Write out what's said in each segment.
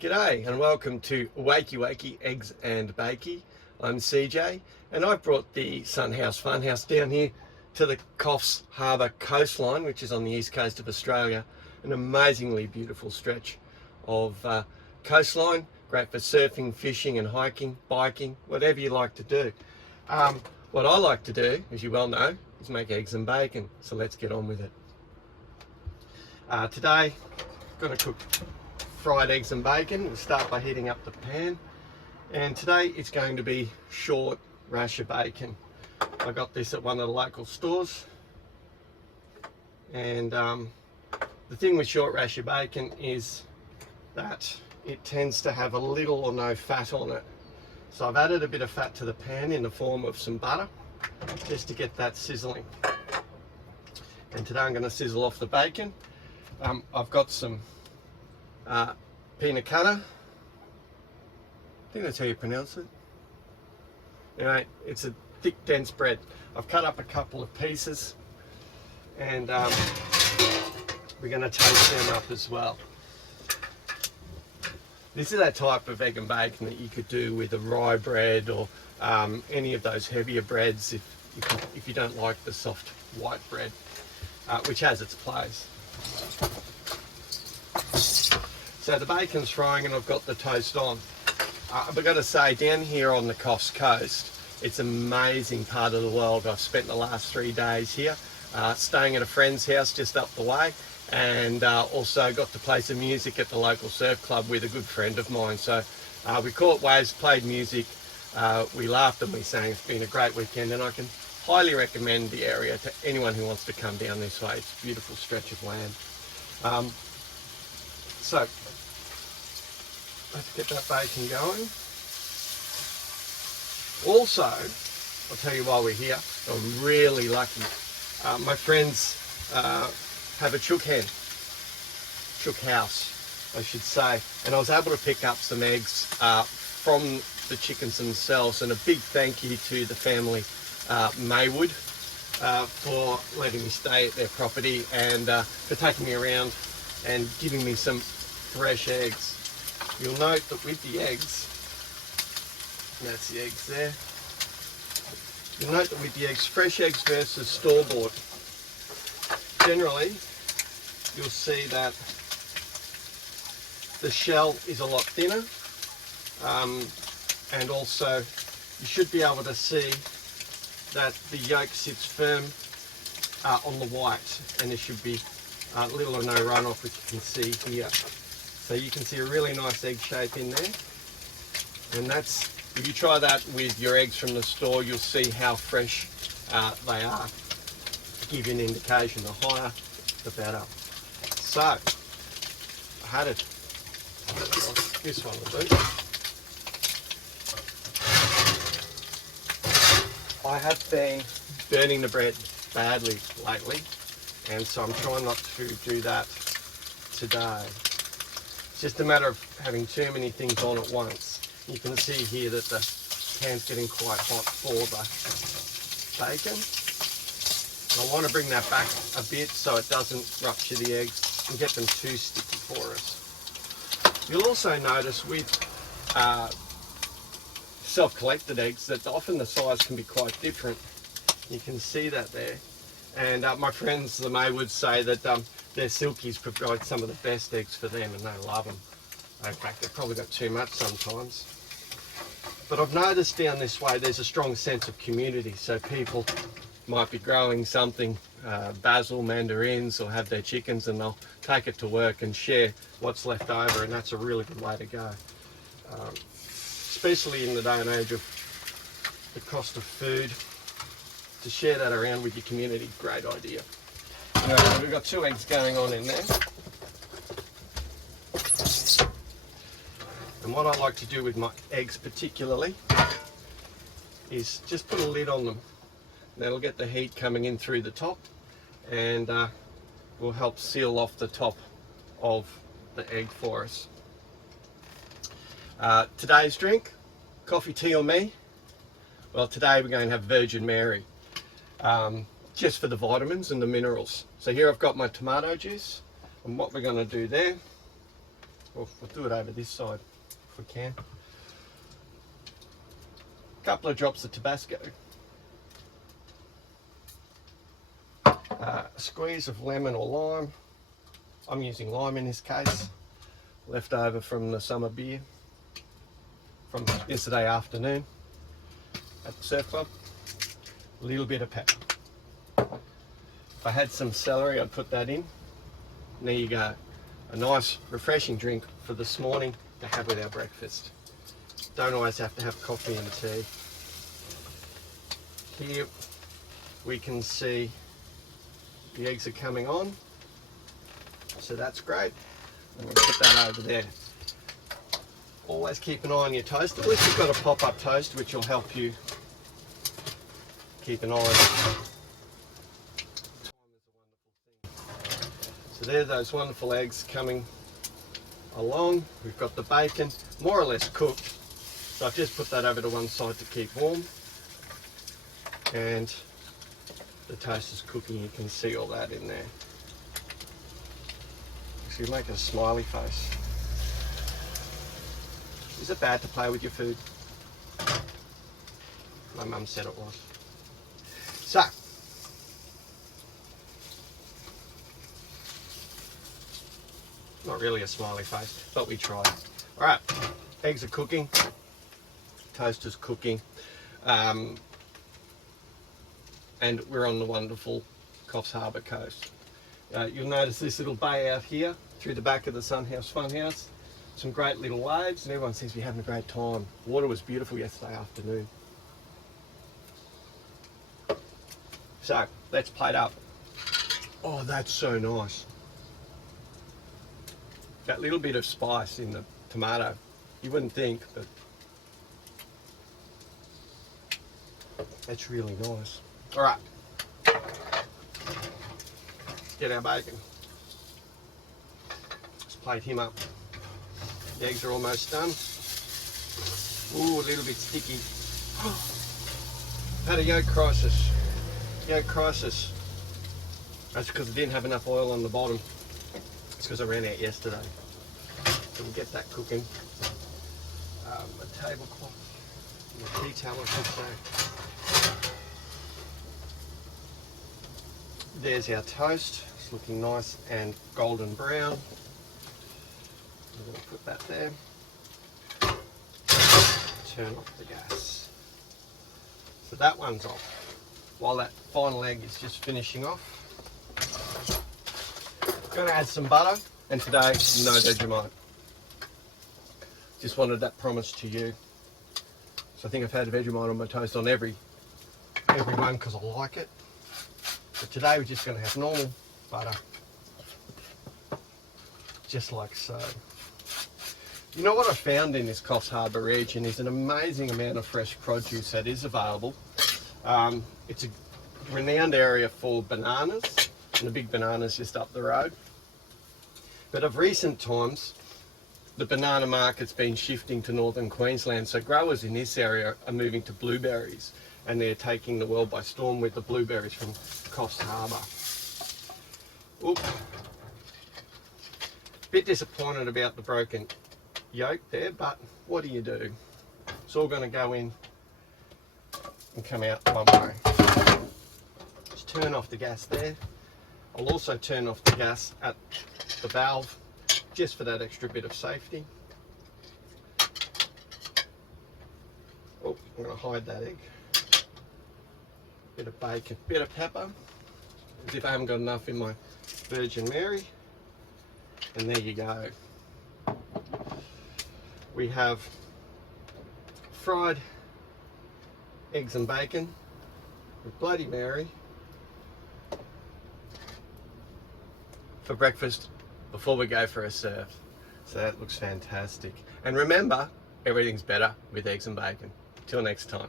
G'day and welcome to Wakey Wakey Eggs and Bakey. I'm CJ and I've brought the Sunhouse Funhouse down here to the Coffs Harbour coastline, which is on the east coast of Australia. An amazingly beautiful stretch of coastline, great for surfing, fishing and hiking, biking, whatever you like to do. What I like to do, as you well know, is make eggs and bacon, so let's get on with it. Today, I'm going to cook fried eggs and bacon. We'll start by heating up the pan, and today it's going to be short rasher bacon. I got this at one of the local stores, and the thing with short rasher bacon is that it tends to have a little or no fat on it. So I've added a bit of fat to the pan in the form of some butter just to get that sizzling. And today I'm going to sizzle off the bacon. I've got some peanut butter. I think that's how you pronounce it. Anyway, it's a thick, dense bread. I've cut up a couple of pieces, and we're going to toast them up as well. This is that type of egg and bacon that you could do with a rye bread or any of those heavier breads if you don't like the soft white bread, which has its place. So the bacon's frying and I've got the toast on. I've got to say, down here on the Coffs coast, it's an amazing part of the world. I've spent the last 3 days here, staying at a friend's house just up the way, and also got to play some music at the local surf club with a good friend of mine. So we caught waves, played music, we laughed and we sang. It's been a great weekend, and I can highly recommend the area to anyone who wants to come down this way. It's a beautiful stretch of land. So let's get that bacon going. Also, I'll tell you while we're here, I'm really lucky. My friends have a chook hen, chook house, I should say, and I was able to pick up some eggs from the chickens themselves. And a big thank you to the family Maywood for letting me stay at their property and for taking me around and giving me some fresh eggs. You'll note that with the eggs, that's the eggs there, you'll note that with the eggs, fresh eggs versus store-bought, generally you'll see that the shell is a lot thinner, and also you should be able to see that the yolk sits firm on the white, and there should be little or no runoff, which you can see here. So you can see a really nice egg shape in there, and that's, if you try that with your eggs from the store, you'll see how fresh they are. To give you an indication, the higher the better. So I had it, this one will do. I have been burning the bread badly lately, and so I'm trying not to do that today. It's just a matter of having too many things on at once. You can see here that the pan's getting quite hot for the bacon. I want to bring that back a bit so it doesn't rupture the eggs and get them too sticky for us. You'll also notice with self-collected eggs that often the size can be quite different. You can see that there. And my friends, the Maywoods, say that their silkies provide some of the best eggs for them, and they love them. In fact, they've probably got too much sometimes. But I've noticed down this way there's a strong sense of community. So people might be growing something, basil, mandarins, or have their chickens, and they'll take it to work and share what's left over, and that's a really good way to go. Especially in the day and age of the cost of food. To share that around with your community, great idea. We've got 2 eggs going on in there. And what I like to do with my eggs particularly is just put a lid on them. That'll get the heat coming in through the top, and will help seal off the top of the egg for us. Today's drink, coffee, tea or me? Well, today we're going to have Virgin Mary. Just for the vitamins and the minerals. So here I've got my tomato juice, and what we're going to do there We'll do it over this side if we can. A couple of drops of Tabasco. A squeeze of lemon or lime. I'm using lime in this case. Left over from the summer beer from yesterday afternoon at the surf club. A little bit of pepper. If I had some celery, I'd put that in. And there you go. A nice refreshing drink for this morning to have with our breakfast. Don't always have to have coffee and tea. Here we can see the eggs are coming on, so that's great. I'm going to put that over there. Always keep an eye on your toast. At least you've got a pop-up toast which will help you keep an eye on it. So there are those wonderful eggs coming along. We've got the bacon more or less cooked. So I've just put that over to one side to keep warm. And the toast is cooking, you can see all that in there. So you make a smiley face. Is it bad to play with your food? My mum said it was. So, not really a smiley face, but we tried. All right, eggs are cooking, toast is cooking, and we're on the wonderful Coffs Harbour coast. You'll notice this little bay out here through the back of the Sunhouse Funhouse. Some great little waves, and everyone seems to be having a great time. Water was beautiful yesterday afternoon. So, let's plate up. Oh, that's so nice. That little bit of spice in the tomato, you wouldn't think, but that's really nice. All right, get our bacon. Let's plate him up. The eggs are almost done. Ooh, a little bit sticky. Had a yolk crisis. Yolk crisis. That's because I didn't have enough oil on the bottom. It's because I ran out yesterday. So we'll get that cooking. A tablecloth, a tea towel I should say. There's our toast. It's looking nice and golden brown. I'm going to put that there. Turn off the gas. So that one's off. While that final egg is just finishing off. Going to add some butter, and today no Vegemite. Just wanted that promise to you. So I think I've had Vegemite on my toast on every one because I like it. But today we're just going to have normal butter, just like so. You know what I found in this Coffs Harbour region is an amazing amount of fresh produce that is available. It's a renowned area for bananas, and the big bananas just up the road. But of recent times, the banana market's been shifting to northern Queensland, so growers in this area are moving to blueberries, and they're taking the world by storm with the blueberries from Coffs Harbour. Oop. Bit disappointed about the broken yolk there, but what do you do? It's all going to go in and come out one way. Just turn off the gas there. I'll also turn off the gas at the valve just for that extra bit of safety. Oh, I'm going to hide that egg. Bit of bacon, bit of pepper, as if I haven't got enough in my Virgin Mary. And there you go. We have fried eggs and bacon with Bloody Mary for breakfast before we go for a surf. So that looks fantastic. And remember, everything's better with eggs and bacon. Till next time.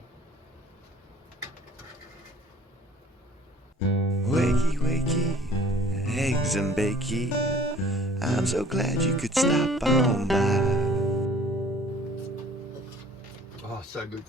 Wakey, wakey, eggs and bakey. I'm so glad you could stop on by. Oh, so good.